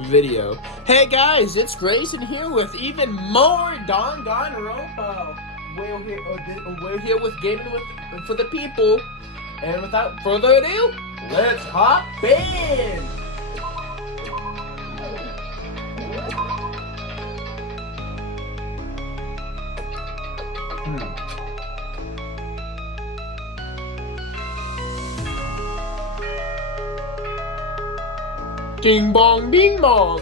video. Hey guys, it's Grayson here with even more Danganronpa. We're here with gaming for the people, and without further ado, let's hop in. Ding bong, ding bong.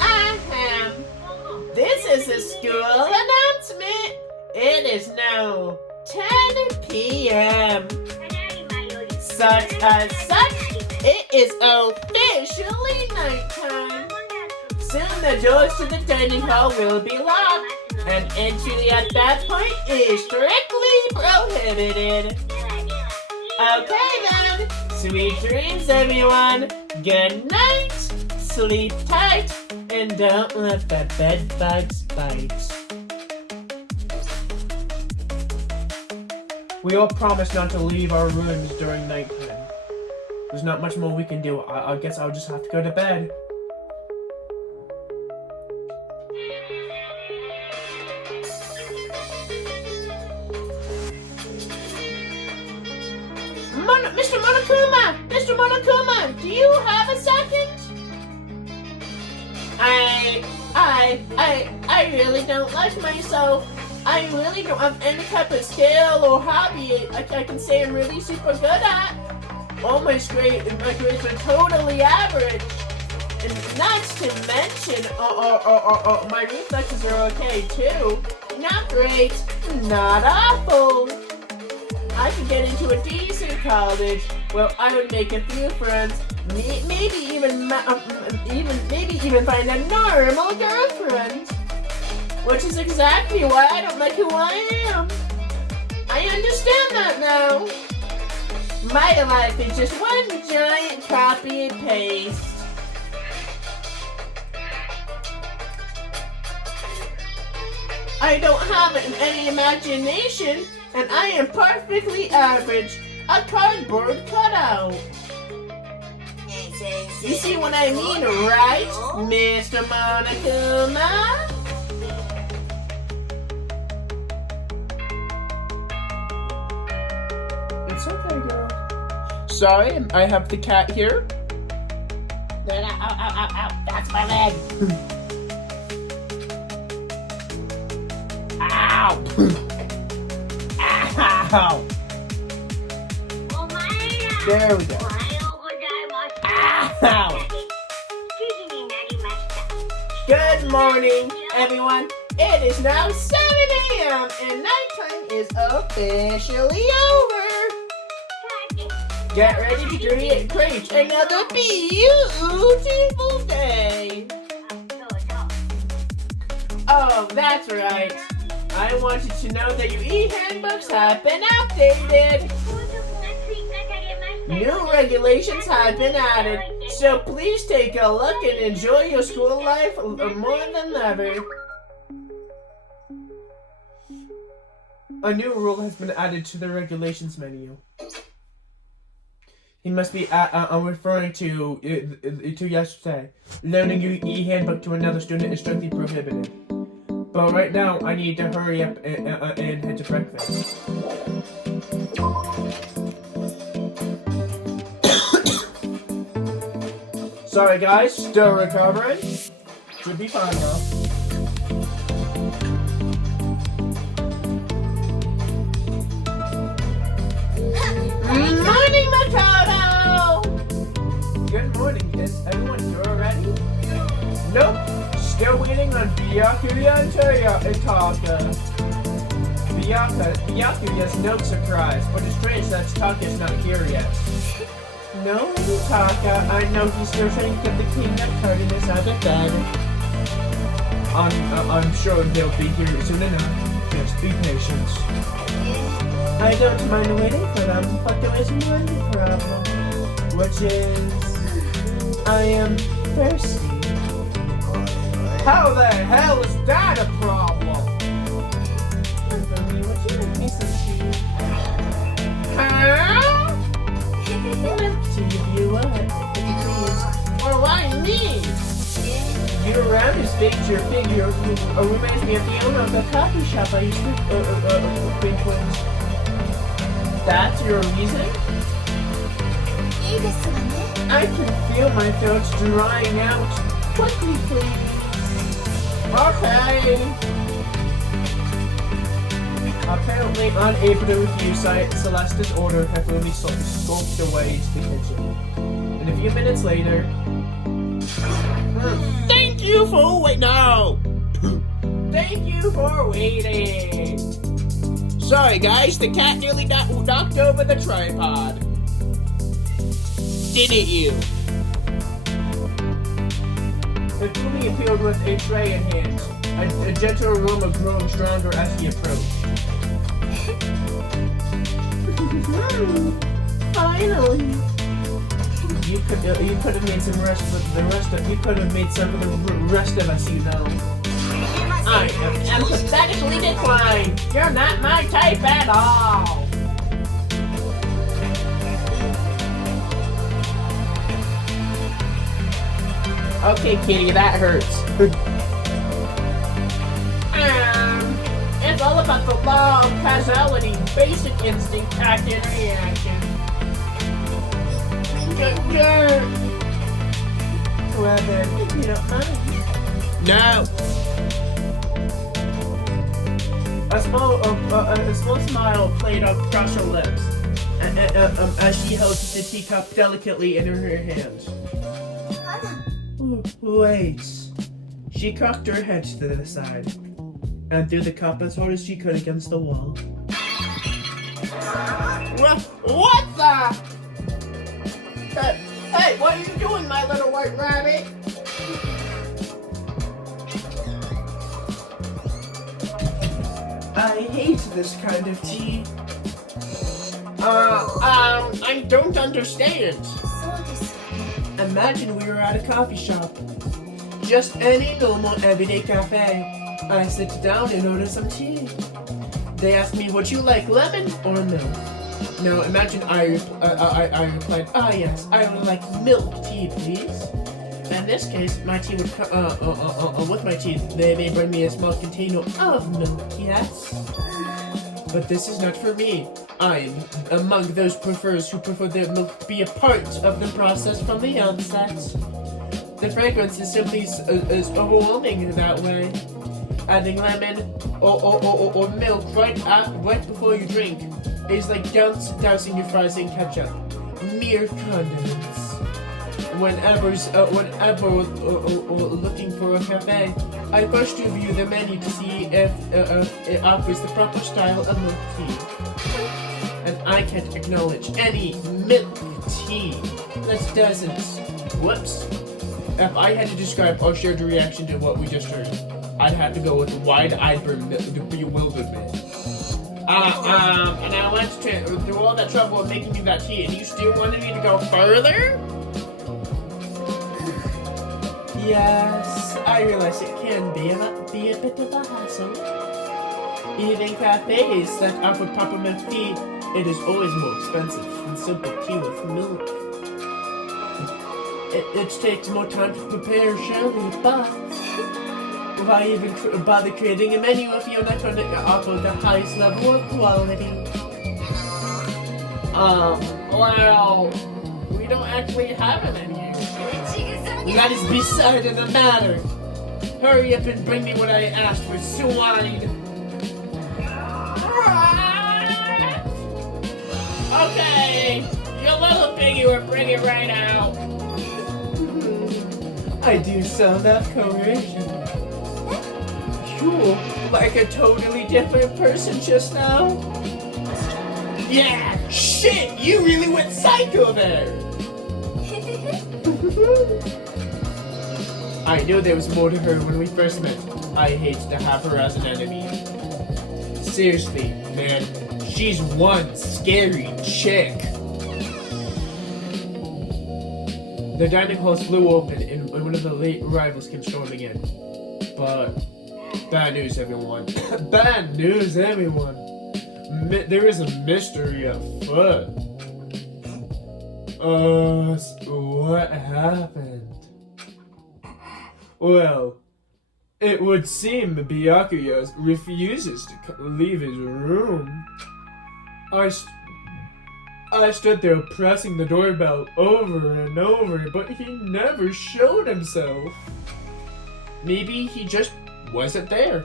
Ahem. This is a school announcement. It is now 10 p.m. Such as such, it is officially nighttime. Soon the doors to the dining hall will be locked, and entry at that point is strictly prohibited. Okay then, sweet dreams everyone. Good night, sleep tight, and don't let the bed bugs bite. We all promise not to leave our rooms during nighttime. There's not much more we can do. I guess I'll just have to go to bed. Mr. Monokuma, do you have a second? I really don't like myself. I really don't have any type of skill or hobby I can say I'm really super good at. All my grades are totally average. And not to mention, my reflexes are okay too. Not great, not awful. I could get into a decent college. Well, I would make a few friends, maybe even find a normal girlfriend. Which is exactly why I don't like who I am. I understand that now. My life is just one giant copy and paste. I don't have any imagination, and I am perfectly average. A cardboard cutout. You see what I mean, right, Mr. Monokuma? It's okay, girl. Sorry, I have the cat here. Ow, that's my leg. Ow. Ow. There we go. Ow. Good morning, everyone. It is now 7 a.m. and nighttime is officially over. Get ready to create another beautiful day. Oh, that's right. I wanted to know that your e-handbooks have been updated. New regulations have been added, so please take a look and enjoy your school life more than ever. A new rule has been added to the regulations menu. He must be referring to yesterday. Loaning your e-handbook to another student is strictly prohibited. But right now, I need to hurry up and head to breakfast. Sorry guys, still recovering. Should be fine now. Morning, Makoto! Good morning, is everyone here already? Nope, still waiting on Byakuya and Taka. Byakuya's no surprise, but it's strange that Taka's not here yet. No, Taka, I know he's still trying to get the kidnapped Cardinals out of bed. I'm sure they'll be here soon enough. Just be patient. I don't mind waiting for them, but there is one problem, which is I am thirsty. How the hell is that a problem? What do you make me some tea? your figure reminds me of the owner of the coffee shop I used to frequent. That's your reason? I can feel my throats drying out. Quickly, please. Okay. Apparently unable to refuse Celeste's order, Heffley skulked away to the kitchen. And a few minutes later... Thank you for waiting! No! Thank you for waiting! Sorry guys, the cat nearly knocked over the tripod. Didn't you? Heffley appeared with a tray in hand. A gentle aroma growing stronger as he approached. Finally! You could have made some rest of the rest of us, you know. I am empathetically declined. You're not my type at all. Okay, kitty, that hurts. It's all about the law of causality, basic instinct, act and reaction. Well then, you don't mind. No! A small smile played across her lips, as she held the teacup delicately in her hand. Wait. She cocked her head to the side and threw the cup as hard as she could against the wall. What the? Hey, what are you doing, my little white rabbit? I hate this kind of tea. I don't understand. Imagine we were at a coffee shop. Just any normal everyday cafe. I sit down and order some tea. They ask me, would you like lemon or milk? No, imagine I replied, yes, I would like milk tea, please. In this case, my tea would come, with my tea, they may bring me a small container of milk, yes? But this is not for me. I'm among those who prefer their milk to be a part of the process from the outset. The fragrance is simply is overwhelming that way. Adding lemon or milk right before you drink is like dousing your fries in ketchup. Mere condiments. Whenever looking for a cafe, I first review the menu to see if it offers the proper style of milk tea. And I can't acknowledge any milk tea that doesn't. Whoops. If I had to describe our shared reaction to what we just heard, I'd have to go with wide-eyed bewilderment. And I went through all that trouble of making you that tea, and you still wanted me to go further? Yes, I realize it can be a bit of a hassle. Even cafes that offer proper milk tea, it is always more expensive than simple tea with milk. It takes more time to prepare, surely, but why even bother creating a menu if you're not going to offer the highest level of quality? Well, we don't actually have a menu. That is beside the matter. Hurry up and bring me what I asked for, swine. Okay, you little piggy will bring it right out. I do sound that coercion. You're like a totally different person just now. Yeah, shit, you really went psycho there. I knew there was more to her when we first met. I hate to have her as an enemy. Seriously, man, she's one scary chick. The dining hall flew open and one of the late arrivals came storming in. But, bad news, everyone. Bad news, everyone. There is a mystery afoot. What happened? Well, It would seem Byakuya refuses to leave his room. I stood there pressing the doorbell over and over, but he never showed himself. Maybe he just wasn't there.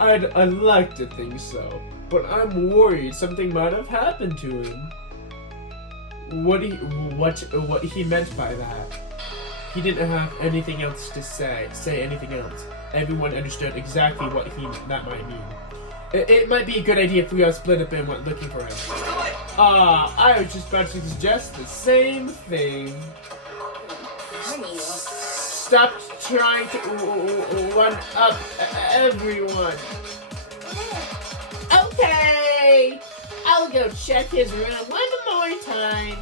I'd like to think so, but I'm worried something might have happened to him. What he meant by that? He didn't have anything else to say anything else. Everyone understood exactly what that might mean. It might be a good idea if we all split up and went looking for him. I was just about to suggest the same thing. Stop trying to one up everyone. Okay, I'll go check his room one more time.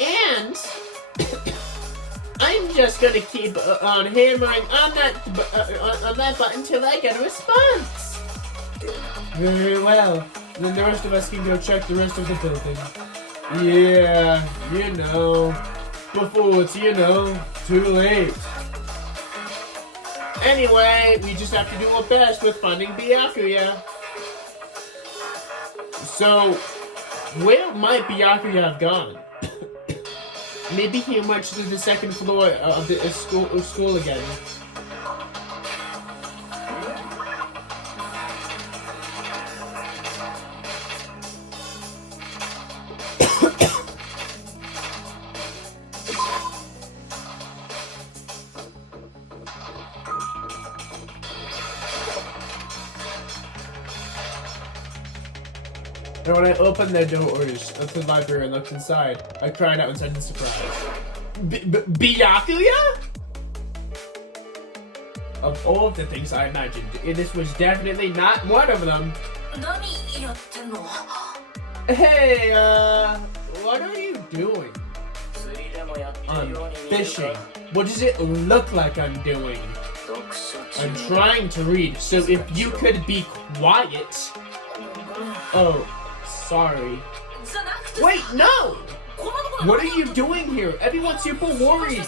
And I'm just gonna keep on hammering on that button till I get a response. Very well. Then the rest of us can go check the rest of the building. Yeah, before it's, too late. Anyway, we just have to do our best with finding Byakuya. So, where might Byakuya have gone? Maybe he went to the second floor of the school again. And when I opened the doors of the library and looked inside, I cried out in sudden surprise. Byakuya? Of all of the things I imagined, this was definitely not one of them. Hey, what are you doing? I'm fishing. What does it look like I'm doing? I'm trying to read, so if you could be quiet. Oh, sorry. Wait, no! What are you doing here? Everyone's super worried.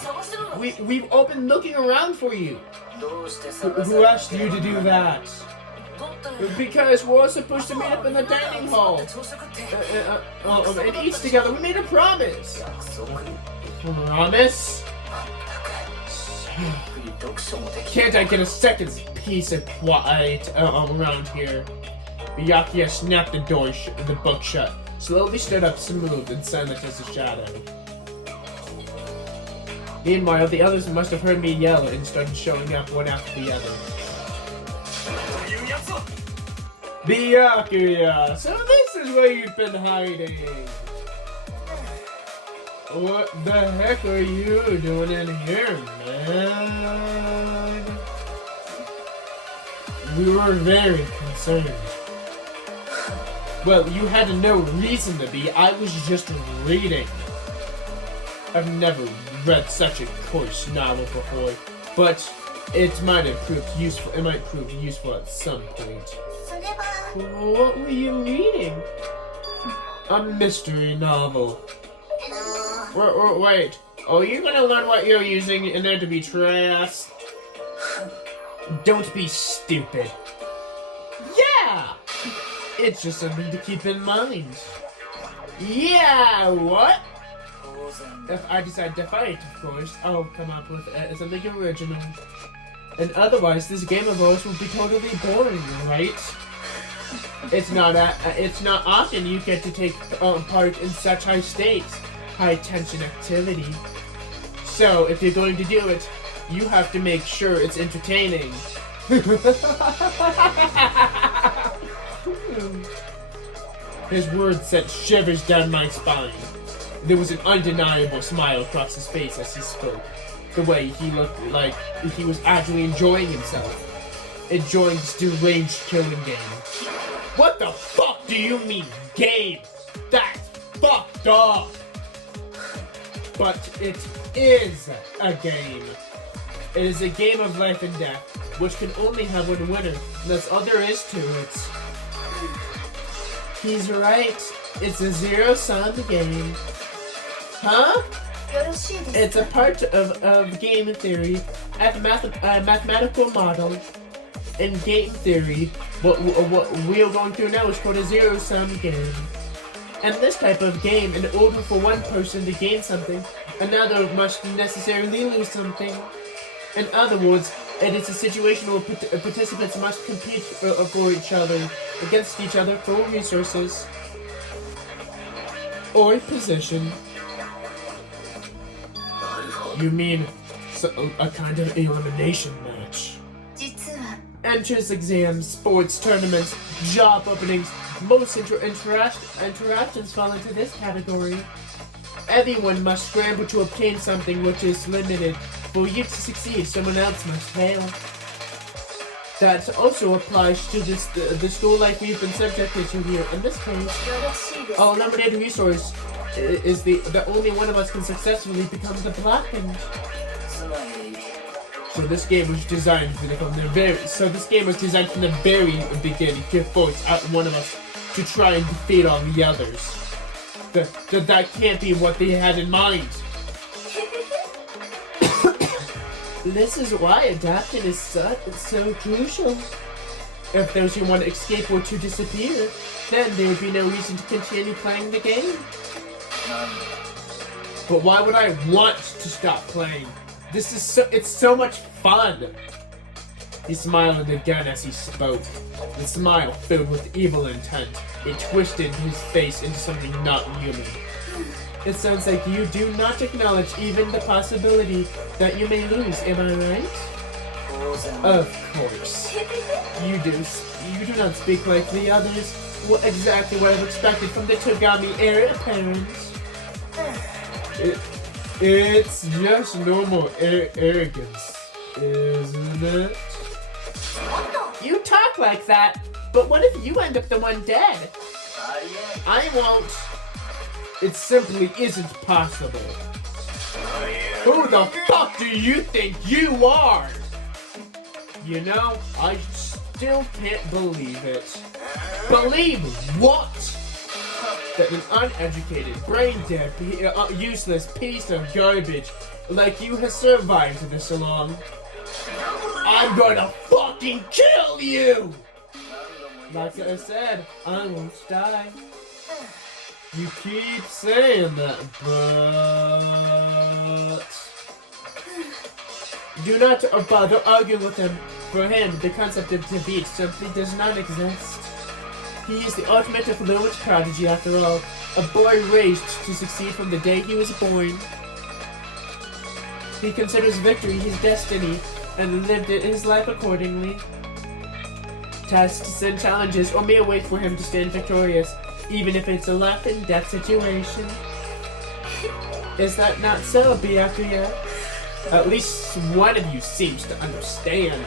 We've all been looking around for you. Who asked you to do that? Because we're all supposed to meet up in the dining hall and eat together. We made a promise. Promise? Can't I get a second piece of quiet around here? Byakuya snapped the book shut, slowly stood up smooth and silent as a shadow. Meanwhile, the others must have heard me yell and started showing up one after the other. Byakuya, so this is where you've been hiding. What the heck are you doing in here, man? We were very concerned. Well, you had no reason to be. I was just reading. I've never read such a coarse novel before, but it might have proved useful. It might prove useful at some point. What were you reading? A mystery novel. Wait. Oh, you're gonna learn what you're using in there to betray us? Don't be stupid. Yeah! It's just something to keep in mind. Yeah, what? If I decide to fight, of course, I'll come up with something original. And otherwise, this game of ours will be totally boring, right? It's not often you get to take part in such high stakes, high tension activity. So, if you're going to do it, you have to make sure it's entertaining. His words sent shivers down my spine. There was an undeniable smile across his face as he spoke. The way he looked like he was actually enjoying himself. Enjoying this deranged killing game. What the fuck do you mean, game? That's fucked up! But it is a game. It is a game of life and death, which can only have one winner, and that's all there is to it. He's right. It's a zero-sum game. Huh? It's a part of game theory, mathematical model. In game theory, what we are going through now is called a zero-sum game. In this type of game, in order for one person to gain something, another must necessarily lose something. In other words, it is a situation where participants must compete for each other, against each other for resources or position. You mean a kind of elimination match? Entrance exams, sports tournaments, job openings, most interactions fall into this category. Everyone must scramble to obtain something which is limited. For you to succeed, someone else must fail. That also applies to the school life we've been subjected to here. In this case, our limited resource is the only one of us can successfully become the blackened. So this game was designed from the very beginning to force out one of us to try and defeat all the others. That can't be what they had in mind. This is why adapting is so crucial. If those who want to escape were to disappear, then there would be no reason to continue playing the game. But why would I want to stop playing? It's so much fun! He smiled again as he spoke. The smile filled with evil intent. It twisted his face into something not human. It sounds like you do not acknowledge even the possibility that you may lose, am I right? Of course. You do not speak like the others. Well, exactly what I've expected from the Togami heir apparent. It's just normal arrogance, isn't it? You talk like that, but what if you end up the one dead? I won't. It simply isn't possible. Who the fuck do you think you are? You know, I still can't believe it. Believe what? That an uneducated, brain-dead, useless piece of garbage like you has survived this long. I'm gonna fucking kill you! Like I said, I won't die. You keep saying that, but... Do not bother arguing with him. For him, the concept of defeat simply does not exist. He is the ultimate fluent prodigy after all, a boy raised to succeed from the day he was born. He considers victory his destiny, and lived his life accordingly. Tests and challenges only await for him to stand victorious, even if it's a life and death situation. Is that not so, Byakuya? At least one of you seems to understand.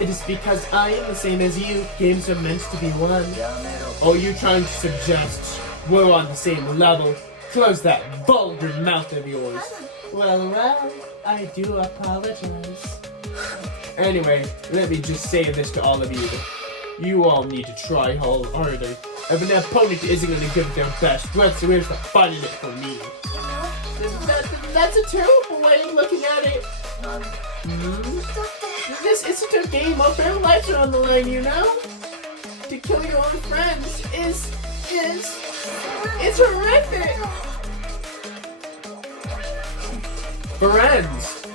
It is because I am the same as you. Games are meant to be won. Are you trying to suggest we're on the same level? Close that vulgar mouth of yours. Well, I do apologize. Anyway, let me just say this to all of you. You all need to try harder. If an opponent isn't going to give their best, where's the fun in it for me? That's a terrible way of looking at it. This isn't a game of their lives are on the line, you know? To kill your own friends it's horrific! Friends?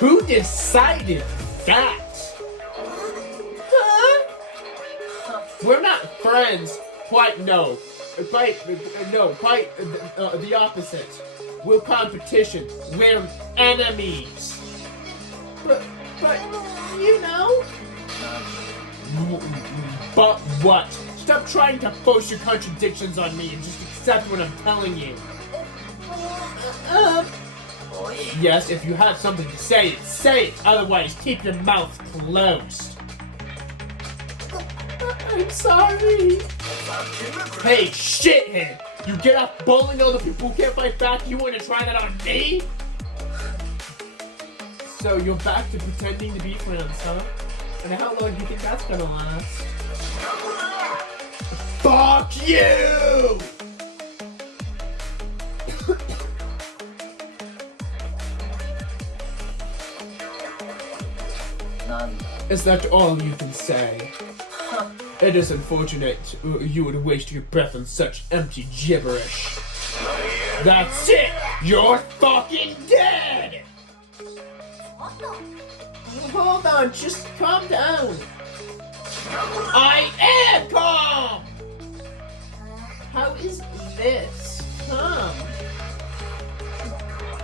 Who decided that? Huh? We're not friends. Quite the opposite. We're competition. We're enemies. But, you know? But what? Stop trying to force your contradictions on me and just accept what I'm telling you. Yes, if you have something to say it. Otherwise, keep your mouth closed. I'm sorry. Hey, shithead! You get off bullying other people who can't fight back? You want to try that on me? So you're back to pretending to be friends, huh? And how long do you think that's gonna last? Fuck you! Is that all you can say? It is unfortunate you would waste your breath on such empty gibberish. That's it! You're fucking dead! Hold on, just calm down. I am calm! How is this calm?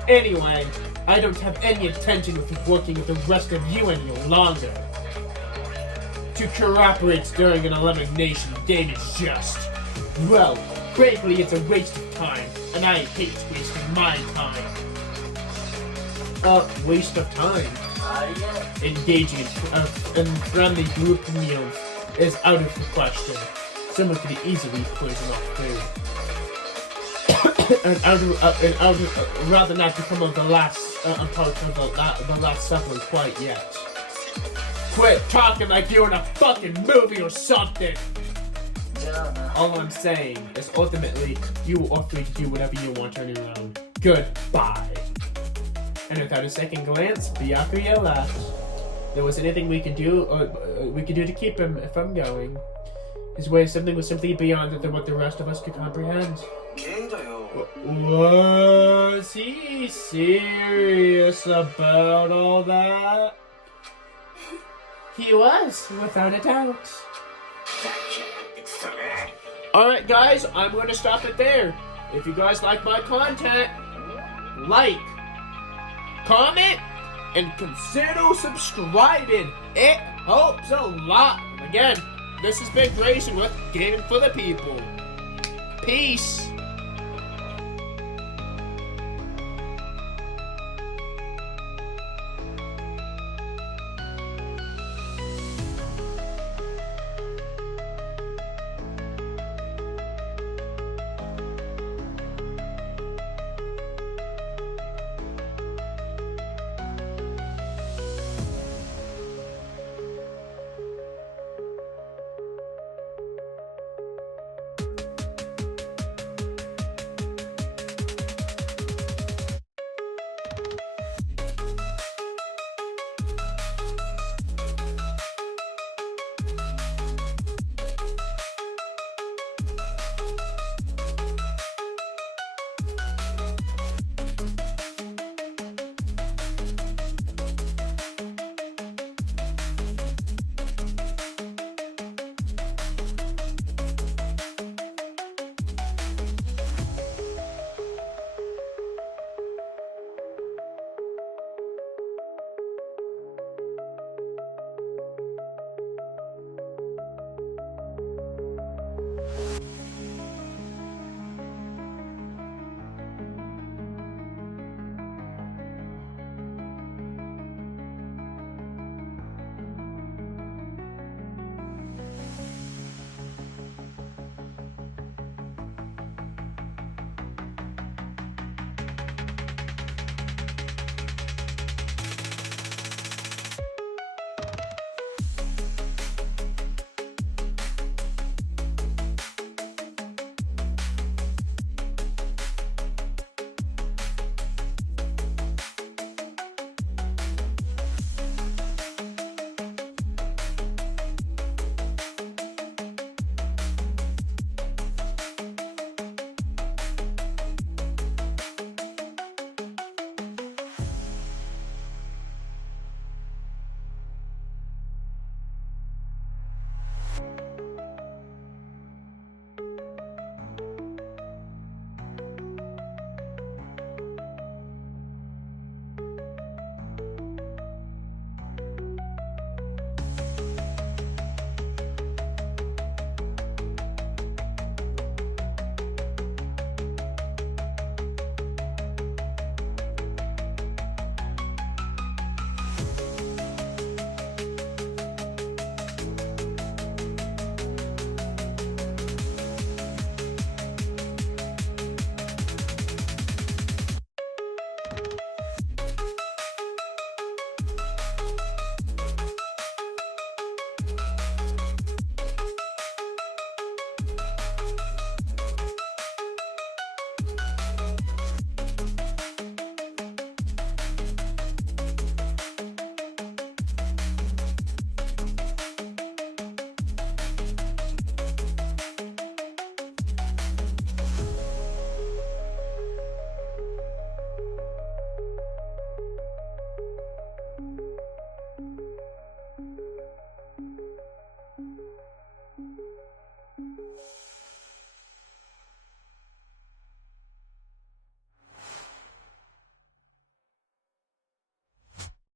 Anyway, I don't have any intention of working with the rest of you any longer. To cooperate during an elimination game is just, well, frankly, it's a waste of time, and I hate wasting my time. Waste of time? Engaging in friendly group meals is out of the question. Someone could easily poison off food. and rather not become of the last part of the last supper quite yet. Quit talking like you're in a fucking movie or something! All I'm saying is ultimately, you are free to do whatever you want on your own. Goodbye. And without a second glance, Byakuya left. There was anything we could do to keep him from going. His way of something was simply beyond what the rest of us could comprehend. Was he serious about all that? He was, without a doubt. Alright guys, I'm going to stop it there. If you guys like my content, like, comment, and consider subscribing. It helps a lot. And again, this has been Grayson with Gaming for the People. Peace.